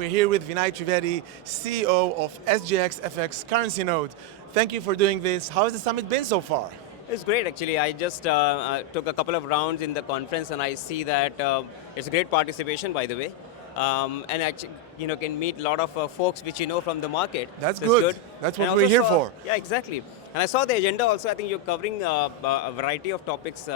We're here with Vinay Trivedi, CEO of SGX CurrencyNode. Thank you for doing this. How has the summit been so far? It's great actually. I just took a couple of rounds in the conference and I see that it's a great participation by the way. And actually, can meet a lot of folks which you know from the market. That's So it's good. good. That's And I what we're also here saw, for. yeah, exactly. And I saw the agenda also. I think you're covering a variety of topics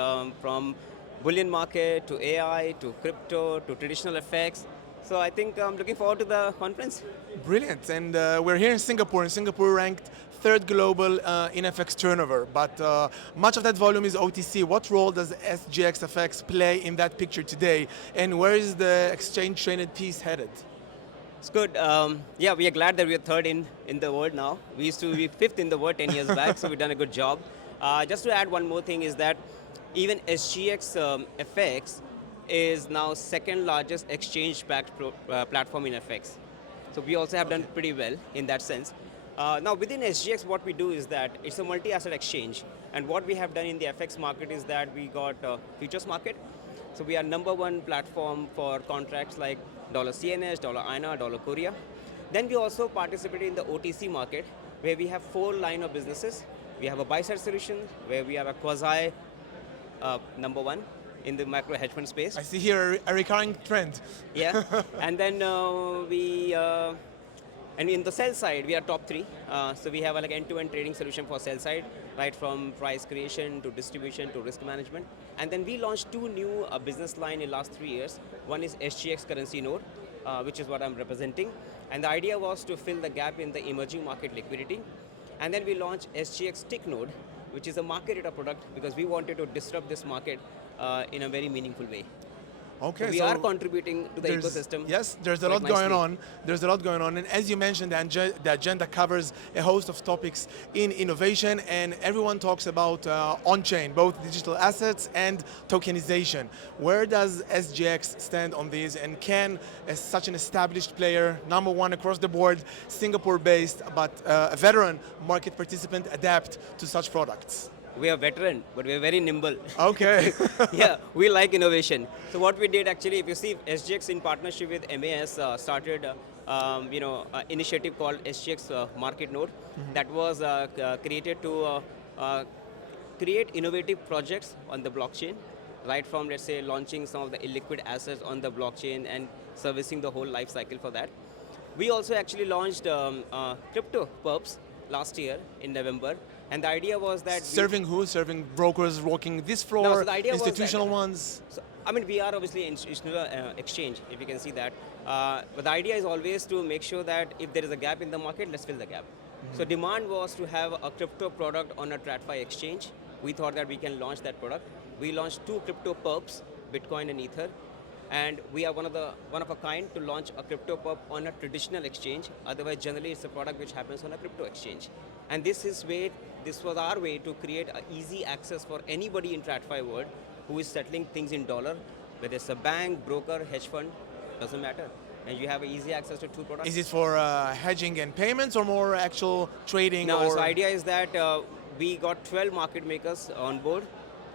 from bullion market to AI to crypto to traditional effects. So I think I'm looking forward to the conference. Brilliant. And we're here in Singapore. And Singapore ranked third global in FX turnover. But much of that volume is OTC. What role does SGX play in that picture today? And where is the exchange traded piece headed? It's good. Yeah, we are glad that we are third in the world now. We used to be fifth in the world 10 years back, so we've done a good job. Just to add one more thing is that even SGX FX is now second largest exchange-backed platform in FX. So we also have done pretty well in that sense. Now within SGX, what we do is that it's a multi-asset exchange. And what we have done in the FX market is that we got futures market. So we are number one platform for contracts like dollar CNH, dollar INR, dollar Korea. Then we also participate in the OTC market where we have four line of businesses. We have a buy-side solution where we are a quasi number one in the macro hedge fund space. I see here a recurring trend. Yeah, and then and in the sell side, we are top three. So we have a like end-to-end trading solution for sell side, right from price creation to distribution to risk management. And then we launched two new business line in last 3 years. One is SGX CurrencyNode, which is what I'm representing. And the idea was to fill the gap in the emerging market liquidity. And then we launched SGX TickNode, which is a market data product because we wanted to disrupt this market in a very meaningful way. Okay, So we are contributing to the ecosystem. Yes, there's a quite lot going nicely. on. There's a lot going on, and as you mentioned, the agenda covers a host of topics in innovation, and everyone talks about on-chain, both digital assets and tokenization. Where does SGX stand on these, and can, as such an established player, number one across the board, Singapore-based, but a veteran market participant, adapt to such products? We are veteran, but we are very nimble. Okay. Yeah, we like innovation. So what we did actually, if you see SGX in partnership with MAS started initiative called SGX Market Node that was created to create innovative projects on the blockchain, right from let's say launching some of the illiquid assets on the blockchain and servicing the whole life cycle for that. We also actually launched crypto perps last year in November. And the idea was that Serving who? Serving brokers walking this floor, No, so the idea was that- institutional ones? So, I mean, we are obviously an institutional exchange, if you can see that. But the idea is always to make sure that if there is a gap in the market, let's fill the gap. So demand was to have a crypto product on a TradFi exchange. We thought that we can launch that product. We launched two crypto perps, Bitcoin and Ether. And we are one of a kind to launch a crypto perp on a traditional exchange. Otherwise, generally, it's a product which happens on a crypto exchange. And this was our way to create an easy access for anybody in TradFi world who is settling things in dollar, whether it's a bank, broker, hedge fund, doesn't matter. And you have easy access to two products. Is it for hedging and payments or more actual trading? No, or so the idea is that we got 12 market makers on board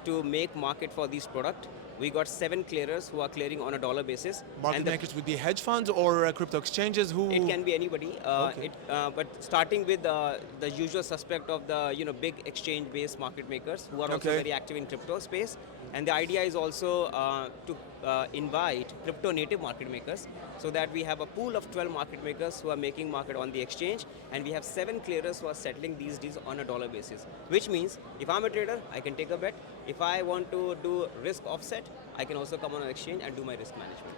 to make market for this product. We got 7 clearers who are clearing on a dollar basis. market makers would be hedge funds or crypto exchanges? Who? It can be anybody, Okay. but starting with the usual suspect of the big exchange-based market makers who are also Okay. very active in crypto space. And the idea is also to invite crypto-native market makers so that we have a pool of 12 market makers who are making market on the exchange, and we have 7 clearers who are settling these deals on a dollar basis. Which means if I'm a trader, I can take a bet. If I want to do risk offset, I can also come on an exchange and do my risk management.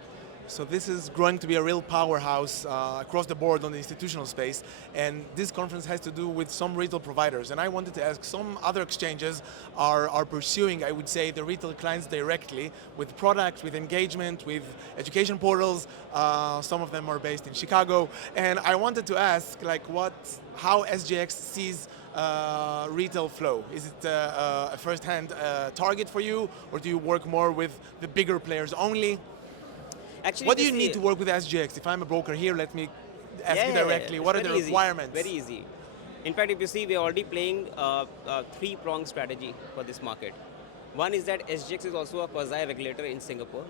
So this is growing to be a real powerhouse across the board on the institutional space, and this conference has to do with some retail providers. And I wanted to ask, some other exchanges are pursuing, I would say, the retail clients directly with products, with engagement, with education portals. Some of them are based in Chicago, and I wanted to ask, like, how SGX sees retail flow? Is it a first-hand target for you, or do you work more with the bigger players only? Actually, What do you need to work with SGX? If I'm a broker here, let me ask you directly. What are the requirements? Very easy. In fact, if you see, we're already playing a three-pronged strategy for this market. One is that SGX is also a quasi-regulator in Singapore.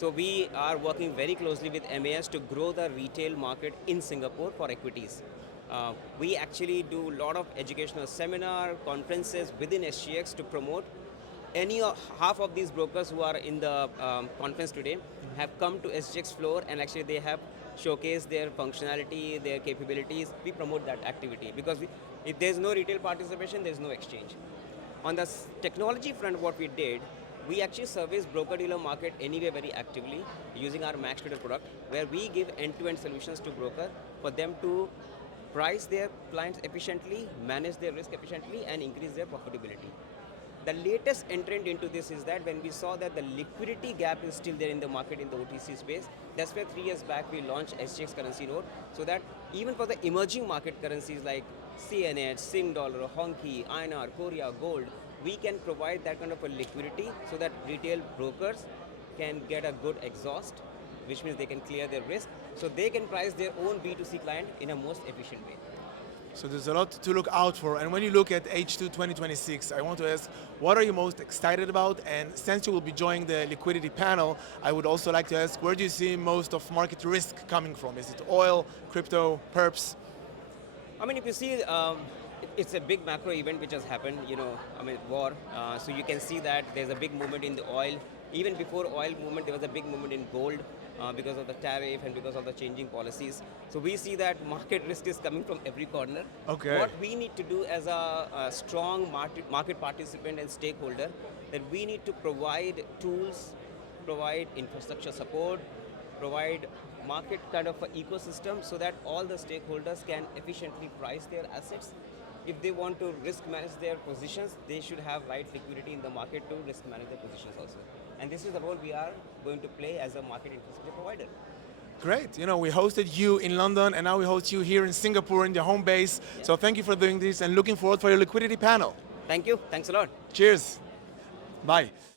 So we are working very closely with MAS to grow the retail market in Singapore for equities. We actually do a lot of educational seminar, conferences within SGX to promote half of these brokers who are in the conference today have come to SGX floor, and actually they have showcased their functionality, their capabilities. We promote that activity because if there's no retail participation, there's no exchange. On the technology front, what we did, we actually service broker-dealer market anyway very actively using our Max Trader product, where we give end-to-end solutions to broker for them to price their clients efficiently, manage their risk efficiently, and increase their profitability. The latest entrant into this is that when we saw that the liquidity gap is still there in the market in the OTC space, that's where 3 years back we launched SGX CurrencyNode, so that even for the emerging market currencies like CNH, Sing Dollar, Honky, INR, Korea, Gold, we can provide that kind of a liquidity so that retail brokers can get a good exhaust, which means they can clear their risk, so they can price their own B2C client in a most efficient way. So there's a lot to look out for. And when you look at H2 2026, I want to ask, what are you most excited about? And since you will be joining the liquidity panel, I would also like to ask, where do you see most of market risk coming from? Is it oil, crypto, perps? I mean, if you see, it's a big macro event which has happened, war. So you can see that there's a big movement in the oil. Even before oil movement, there was a big movement in gold because of the tariff and because of the changing policies. So we see that market risk is coming from every corner. Okay. What we need to do as a strong market participant and stakeholder, that we need to provide tools, provide infrastructure support, provide market kind of an ecosystem so that all the stakeholders can efficiently price their assets. If they want to risk manage their positions, they should have right liquidity in the market to risk manage their positions also. And this is the role we are going to play as a market infrastructure provider. Great. We hosted you in London, and now we host you here in Singapore in the home base. Yeah. So thank you for doing this, and looking forward for your liquidity panel. Thank you. Thanks a lot. Cheers. Bye.